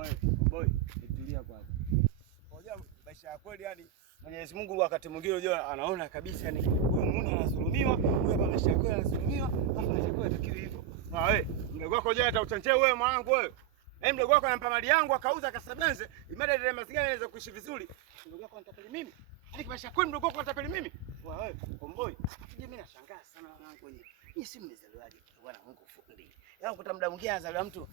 Oe, boy, nitulia kwanza. Unajua maisha ya kweli yani Mwenyezi Mungu wakati mwingine unajua anaona kabisa yani huyu mume anadhulumiwa, huyu hapa maisha yake anadhulumiwa, hapa maisha yake yatakiwa hivyo. Na wewe, mdogo wako je atauchanchea wewe mwanangu wewe? Mdogo wako anampa mali yangu akauza akasabenze, imada ile mazingira yanaweza kuishi vizuri. Mdogo wako anatapeli mimi? Hadi maisha kwenu mdogo wako anatapeli mimi? Wewe, omboi. Je, mimi nashangaa sana mwanangu wenyewe. Hii si mmezaliwaje? Bwana Mungu fundi. Yaani kuta muda mwingine anazaliwa mtu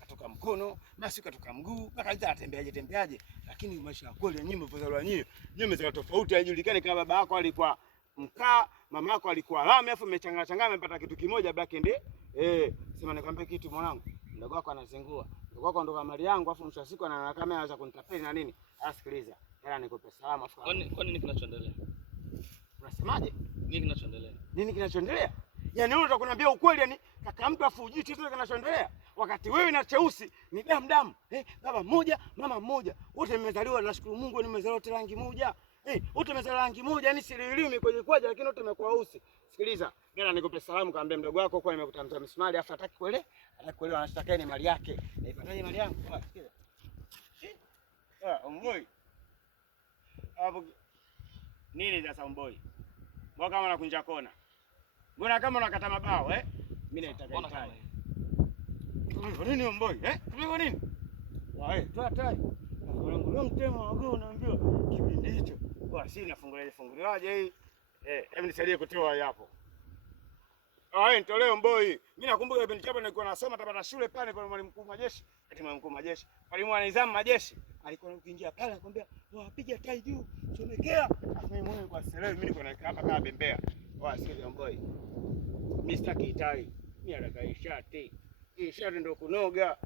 katoka mkono, basi katoka mguu, mpaka hata tembeaje. Lakini maisha ya kweli nyinyi mmezaliwa nyinyi mmezaliwa tofauti, haijulikani kama baba yako alikuwa mkaa, mama yako alikuwa lami, afu mmechanganya mmepata kitu kimoja black and sema nikwambie kitu mwanangu. Mdogo wako anazingua. Mdogo wako ndo kama mali yangu, afu mwisho wa siku anaona kama anaweza kunitapeli na nini? Asikiliza. Hela nikupe salama afu. Kwa nini kinachoendelea? Unasemaje? Nini kinachoendelea? Nini kinachoendelea? Yaani wewe unataka ukweli yani kaka mtu afu ujui chochote kinachoendelea. Wakati wewe na Cheusi ni damu. Baba mmoja, mama mmoja. Wote mmezaliwa nashukuru Mungu nimezaliwa wote rangi moja. Wote mmezaliwa rangi moja yani sililimi kwenye kwaje lakini wote mmekuwa weusi. Sikiliza. Ngana nikupe salamu kaambia mdogo wako kwa nimekutamta msumari afu hataki kuelewa. Hataki kuelewa anataka ni mali yake. Naipataje mali yangu? Sikiliza. Omboi. Hapo nini sasa Omboi? Mbona kama unakunja kona? Mbona kama unakata mabao Mimi naitaka itai. Kwa nini Omboi? Kwa nini? Toa tai. Unaangulia mtemo wangu unaambiwa kipindi hicho. Kwa si nafunguliwaje hii? Hebu nisaidie kutoa hapo. Nitolee Omboi. Mimi nakumbuka kipindi chapo nilikuwa nasoma tabata shule pale kwa mwalimu mkuu majeshi. Mwalimu mkuu majeshi. Mwalimu wa nizamu majeshi. Alikuwa anakuingia pale anakuambia, "Wapiga tai juu, chomekea." Mimi mwenyewe kwa selewi mimi niko nakaa hapa kama bembea. Sikiliza Omboi. Mimi sitaki tai. Mimi nataka ishati. Ishati ndio kunoga.